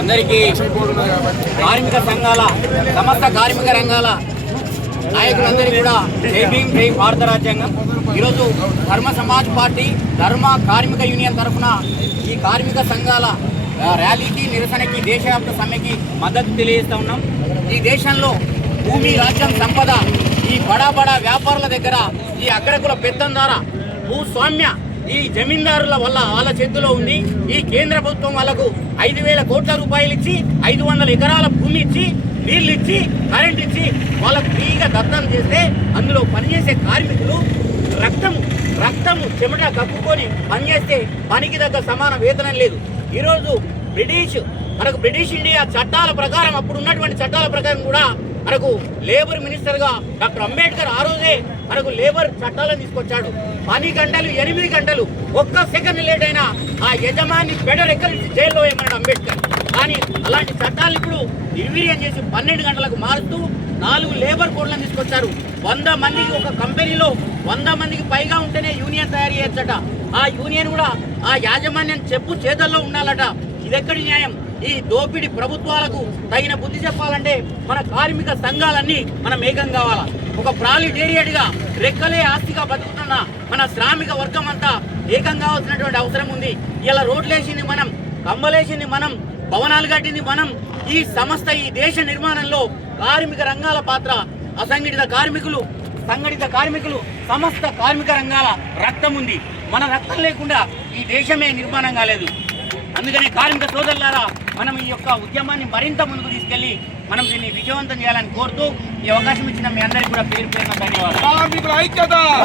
అందరికీ కార్మిక సంఘాల సమస్త కార్మిక రంగాల నాయకులందరికీ కూడా జై భీమ్ జై భారత రాజ్యాంగం. ఈరోజు ధర్మ సమాజ్ పార్టీ ధర్మ కార్మిక యూనియన్ తరఫున ఈ కార్మిక సంఘాల ర్యాలీకి నిరసనకి దేశవ్యాప్త సమ్మెకి మద్దతు తెలియజేస్తూ ఉన్నాం. ఈ దేశంలో భూమి రాజ్యం సంపద ఈ బడా వ్యాపారుల దగ్గర ఈ అగ్రకుల పెత్తందార భూస్వామ్య ఈ జమీందారుల వల్ల వాళ్ళ చేతిలో ఉంది. ఈ కేంద్ర ప్రభుత్వం వాళ్ళకు 5,000 కోట్ల రూపాయలు ఇచ్చి 500 ఎకరాల భూమి ఇచ్చి నీళ్ళు ఇచ్చి కరెంట్ ఇచ్చి వాళ్ళకు ఫ్రీగా దత్తం చేస్తే అందులో పనిచేసే కార్మికులు రక్తము చెమట కప్పుకొని పనిచేస్తే పనికి దగ్గర సమాన వేతనం లేదు. ఈరోజు బ్రిటిష్ ఇండియా చట్టాల ప్రకారం అప్పుడు ఉన్నటువంటి చట్టాల ప్రకారం కూడా మనకు లేబర్ మినిస్టర్గా డాక్టర్ అంబేద్కర్ ఆ రోజే మనకు లేబర్ చట్టాలను తీసుకొచ్చాడు. 10 గంటలు 8 గంటలు ఒక్క సెకండ్ లేట్ అయినా ఆ యజమాని బెటర్ ఎక్కడి జైల్లో వేయమన్నాడు అంబేద్కర్. కానీ అలాంటి చట్టాలు ఇప్పుడు నిర్వీర్యం చేసి 12 గంటలకు మారుతూ 4 లేబర్ కోడ్లను తీసుకొచ్చారు. 100 మందికి ఒక కంపెనీలో 100 మందికి పైగా ఉంటేనే యూనియన్ తయారు చేయొచ్చట. ఆ యూనియన్ కూడా ఆ యాజమాన్యం చెప్పు చేతల్లో ఉండాలట. ఇదెక్కడి న్యాయం? ఈ దోపిడి ప్రభుత్వాలకు తగిన బుద్ధి చెప్పాలంటే మన కార్మిక సంఘాలన్నీ మనం ఏకం కావాలా. ఒక ప్రాలిటేరియట్గా రెక్కలే ఆస్తిగా బతుకుతున్న మన శ్రామిక వర్గం అంతా ఏకం కావాల్సినటువంటి అవసరం ఉంది. ఇలా రోడ్లేసింది మనం, కంబలేసింది మనం, భవనాలు కట్టింది మనం. ఈ సంస్థ ఈ దేశ నిర్మాణంలో కార్మిక రంగాల పాత్ర అసంఘటిత కార్మికులు సంఘటిత కార్మికులు సమస్త కార్మిక రంగాల రక్తం ఉంది. మన రక్తం లేకుండా ఈ దేశమే నిర్మాణం కాలేదు. అందుకని కార్మిక సోదరులారా మనం ఈ యొక్క ఉద్యమాన్ని మరింత ముందుకు తీసుకెళ్లి మనం దీన్ని విజయవంతం చేయాలని కోరుతూ ఈ అవకాశం ఇచ్చిన మీ అందరికీ కూడా పేరు పేరున ధన్యవాదాలు.